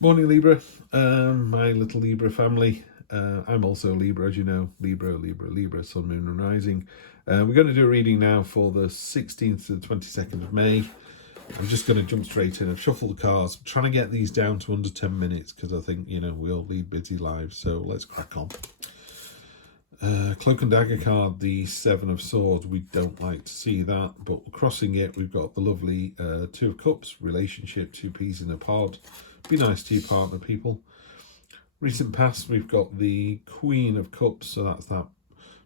Morning, Libra. My little Libra family. I'm also Libra, as you know. Libra, Sun, Moon, and Rising. We're going to do a reading now for the 16th to the 22nd of May. I'm just going to jump straight in. I've shuffled the cards. I'm trying to get these down to under 10 minutes because I think, we all lead busy lives. So let's crack on. Cloak and Dagger card, the Seven of Swords. We don't like to see that, but crossing it, we've got the lovely Two of Cups, relationship, two peas in a pod. Be nice to your partner, people. Recent past, we've got the Queen of Cups, so that's that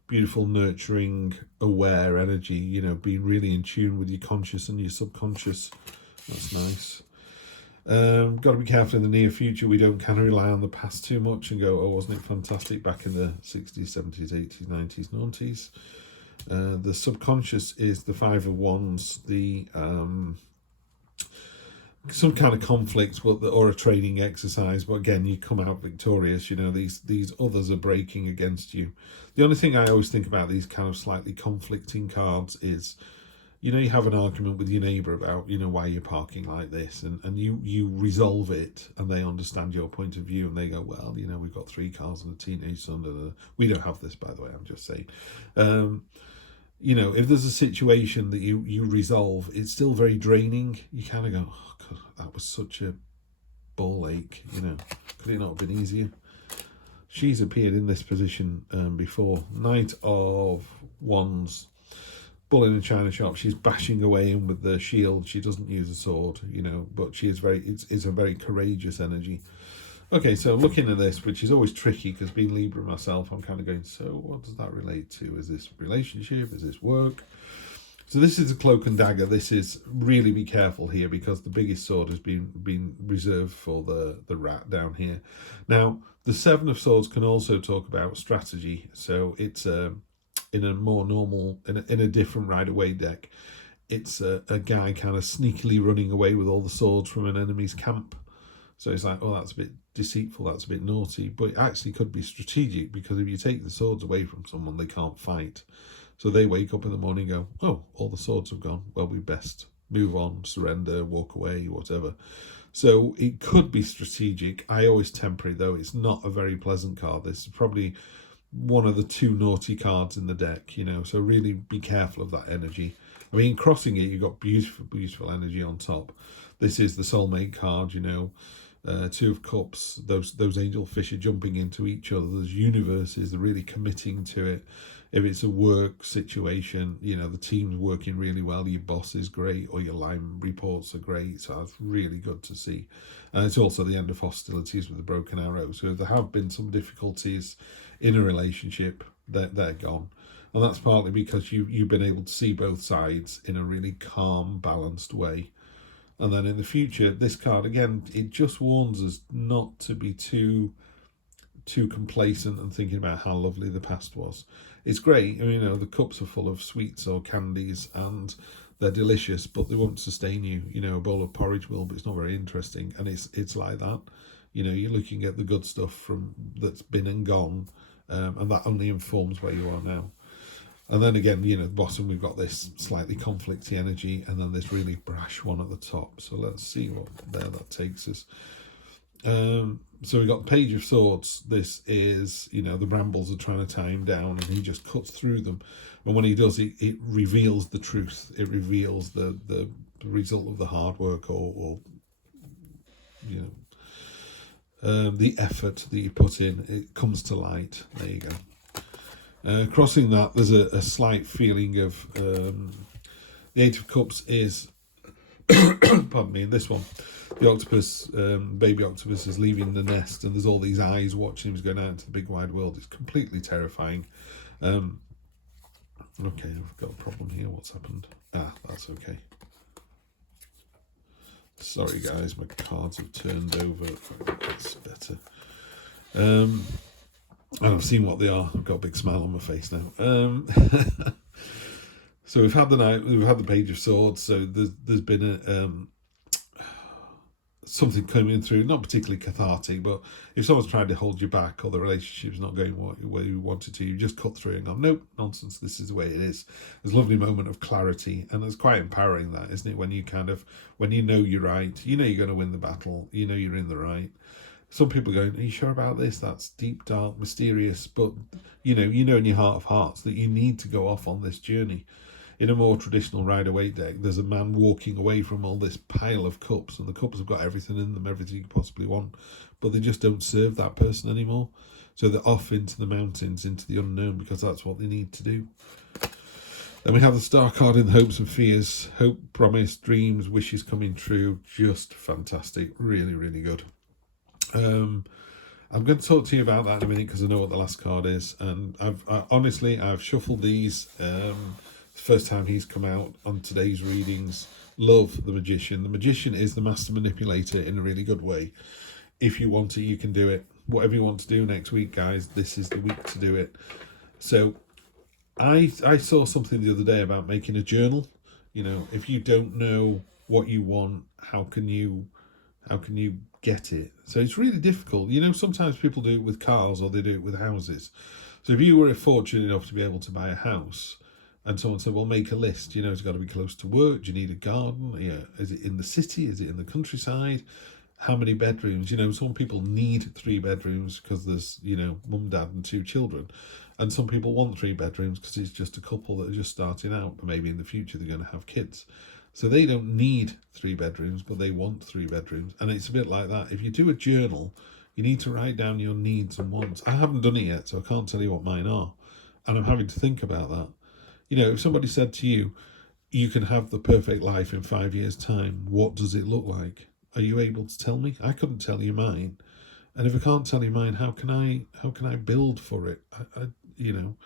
beautiful, nurturing, aware energy, being really in tune with your conscious and your subconscious. That's nice. Got to be careful in the near future. We don't kind of rely on the past too much and go, oh, wasn't it fantastic back in the 60s, 70s, 80s, 90s, 90s. The subconscious is the Five of Wands, the some kind of conflict or a training exercise, but again, you come out victorious. These others are breaking against you. The only thing I always think about these kind of slightly conflicting cards is, you have an argument with your neighbour about, why you're parking like this, and you resolve it, and they understand your point of view, and they go, well, we've got 3 cars and a teenage son. We don't have this, by the way, I'm just saying. If there's a situation that you resolve, it's still very draining. You kind of go, oh, God, that was such a ball ache, could it not have been easier? She's appeared in this position before. Knight of Wands, bull in a china shop. She's bashing away in with the shield. She doesn't use a sword, but she is it's a very courageous energy. Okay, so looking at this, which is always tricky because being Libra myself, I'm kind of going, so what does that relate to? Is this relationship? Is this work? So this is a Cloak and Dagger. This is, really be careful here because the biggest sword has been reserved for the rat down here. Now, the Seven of Swords can also talk about strategy. So it's in a more normal, in a different Rider-Waite deck, it's a guy kind of sneakily running away with all the swords from an enemy's camp. So it's like, oh, that's a bit deceitful, that's a bit naughty, but it actually could be strategic because if you take the swords away from someone, they can't fight. So they wake up in the morning and go, oh, all the swords have gone. Well, we best move on, surrender, walk away, whatever. So it could be strategic. I always temper it, though. It's not a very pleasant card. This is probably one of the 2 naughty cards in the deck, so really be careful of that energy. I mean, crossing it, you've got beautiful energy on top. This is the soulmate card, Two of Cups, those angel fish are jumping into each other. There's universes, they're really committing to it. If it's a work situation, the team's working really well, your boss is great, or your line reports are great, so that's really good to see. And it's also the end of hostilities with the broken arrow. So if there have been some difficulties in a relationship, they're gone. And that's partly because you've been able to see both sides in a really calm, balanced way. And then in the future, this card, again, it just warns us not to be too complacent and thinking about how lovely the past was. It's great, the cups are full of sweets or candies and they're delicious, but they won't sustain you. A bowl of porridge will, but it's not very interesting. And it's like that. You're looking at the good stuff from that's been and gone, and that only informs where you are now. And then again, the bottom, we've got this slightly conflicty energy, and then this really brash one at the top. So let's see what that takes us. So we've got the Page of Swords. This is, the brambles are trying to tie him down, and he just cuts through them. And when he does, it reveals the truth. It reveals the result of the hard work or the effort that you put in. It comes to light. There you go. Crossing that, there's a slight feeling of the Eight of Cups is, pardon me, in this one, the octopus, baby octopus, is leaving the nest, and there's all these eyes watching him. He's going out into the big wide world. It's completely terrifying. Okay, I've got a problem here. What's happened? That's okay. Sorry, guys, my cards have turned over. That's better. And I've seen what they are. I've got a big smile on my face now. So we've had the Page of Swords. So there's been a something coming through, not particularly cathartic, but if someone's trying to hold you back or the relationship's not going where you want it to, you just cut through and go, nope, nonsense, this is the way it is. There's a lovely moment of clarity, and it's quite empowering, that, isn't it? When you when you know you're right, you know you're going to win the battle, you know you're in the right. Some people are going, are you sure about this? That's deep, dark, mysterious, but you know in your heart of hearts that you need to go off on this journey. In a more traditional Rider-Waite deck, there's a man walking away from all this pile of cups, and the cups have got everything in them, everything you could possibly want, but they just don't serve that person anymore. So they're off into the mountains, into the unknown, because that's what they need to do. Then we have the Star card in the hopes and fears. Hope, promise, dreams, wishes coming true. Just fantastic. Really, really good. I'm going to talk to you about that in a minute, because I know what the last card is. And I've shuffled these. First time he's come out on today's readings. Love the Magician. The Magician is the master manipulator in a really good way. If you want it, you can do it. Whatever you want to do next week, guys, this is the week to do it. So I saw something the other day about making a journal. You know, if you don't know what you want, how can you get it? So it's really difficult. You know, sometimes people do it with cars, or they do it with houses. So if you were fortunate enough to be able to buy a house, and someone said, well, make a list, you know, it's got to be close to work. Do you need a garden? Yeah. Is it in the city? Is it in the countryside? How many bedrooms? You know, some people need 3 bedrooms because there's, you know, mum, dad and 2 children. And some people want 3 bedrooms because it's just a couple that are just starting out, but maybe in the future they're going to have kids. So they don't need 3 bedrooms, but they want 3 bedrooms. And it's a bit like that. If you do a journal, you need to write down your needs and wants. I haven't done it yet, so I can't tell you what mine are. And I'm having to think about that. You know, if somebody said to you, you can have the perfect life in 5 years' time, what does it look like? Are you able to tell me? I couldn't tell you mine. And if I can't tell you mine, how can I build for it? You know.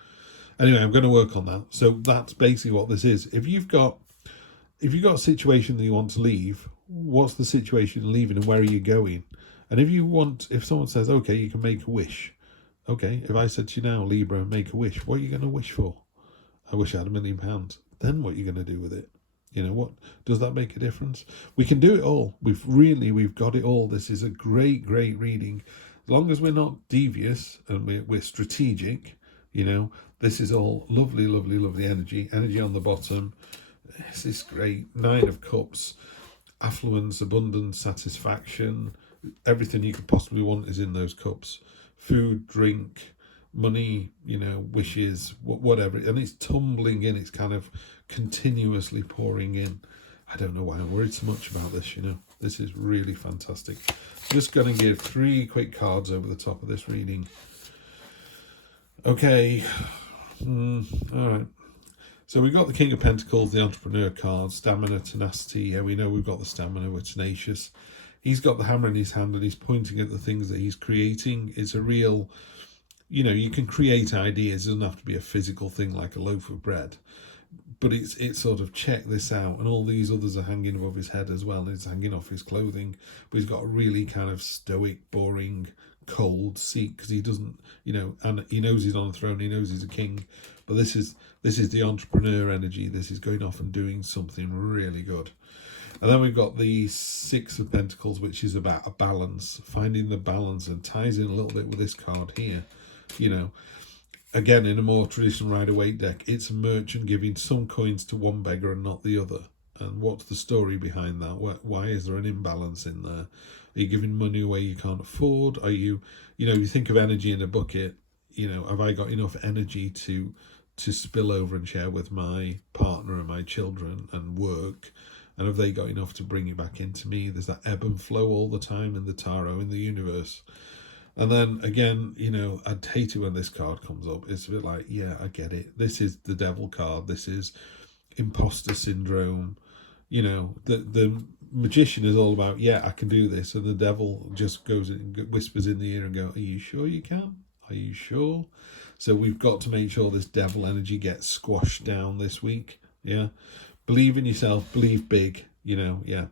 Anyway, I'm going to work on that. So that's basically what this is. If you've got a situation that you want to leave, what's the situation you're leaving and where are you going? And if someone says, okay, you can make a wish. Okay, if I said to you now, Libra, make a wish, what are you going to wish for? I wish I had £1 million. Then what are you going to do with it? You know, what does that make a difference? We can do it all. We've got it all. This is a great reading. As long as we're not devious and we're strategic, you know, this is all lovely energy. Energy on the bottom. This is great. 9 of Cups. Affluence, abundance, satisfaction. Everything you could possibly want is in those cups. Food, drink, money, you know, wishes, whatever, and it's tumbling in. It's kind of continuously pouring in. I don't know why I'm worried so much about this. You know, this is really fantastic. Just going to give 3 quick cards over the top of this reading. Okay, all right. So we've got the King of Pentacles, the Entrepreneur card, stamina, tenacity. Yeah, we know we've got the stamina. We're tenacious. He's got the hammer in his hand and he's pointing at the things that he's creating. It's a real, you know, you can create ideas. It doesn't have to be a physical thing like a loaf of bread. But it's sort of, check this out. And all these others are hanging above his head as well. And it's hanging off his clothing. But he's got a really kind of stoic, boring, cold seat because he doesn't, you know, and he knows he's on a throne. He knows he's a king. But this is the entrepreneur energy. This is going off and doing something really good. And then we've got the 6 of Pentacles, which is about a balance, finding the balance, and ties in a little bit with this card here. You know, again, in a more traditional Rider-Waite deck, it's a merchant giving some coins to one beggar and not the other. And what's the story behind that? Why is there an imbalance in there? Are you giving money away you can't afford? Are you know, you think of energy in a bucket, you know, have I got enough energy to spill over and share with my partner and my children and work? And have they got enough to bring it back into me? There's that ebb and flow all the time in the tarot, in the universe. And then again, you know, I'd hate it when this card comes up. It's a bit like, yeah, I get it. This is the devil card. This is imposter syndrome. You know, the magician is all about, yeah, I can do this. And the devil just goes and whispers in the ear and go, are you sure you can? Are you sure? So we've got to make sure this devil energy gets squashed down this week. Yeah. Believe in yourself. Believe big, you know, yeah.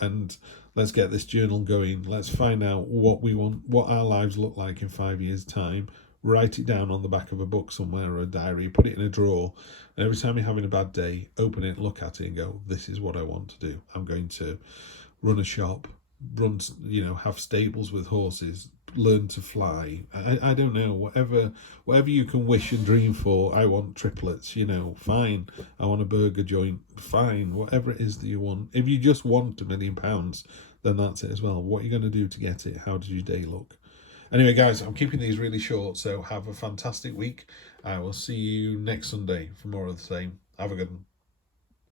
And let's get this journal going. Let's find out what we want, what our lives look like in 5 years' time. Write it down on the back of a book somewhere or a diary. Put it in a drawer. And every time you're having a bad day, open it, look at it and go, this is what I want to do. I'm going to run a shop. run, you know, have stables with horses, learn to fly. I don't know, whatever you can wish and dream for. I want triplets, you know, fine. I want a burger joint, fine. Whatever it is that you want. If you just want £1 million, then that's it as well. What are you going to do to get it? How does your day look? Anyway, guys, I'm keeping these really short, so have a fantastic week. I will see you next Sunday for more of the same. Have a good one.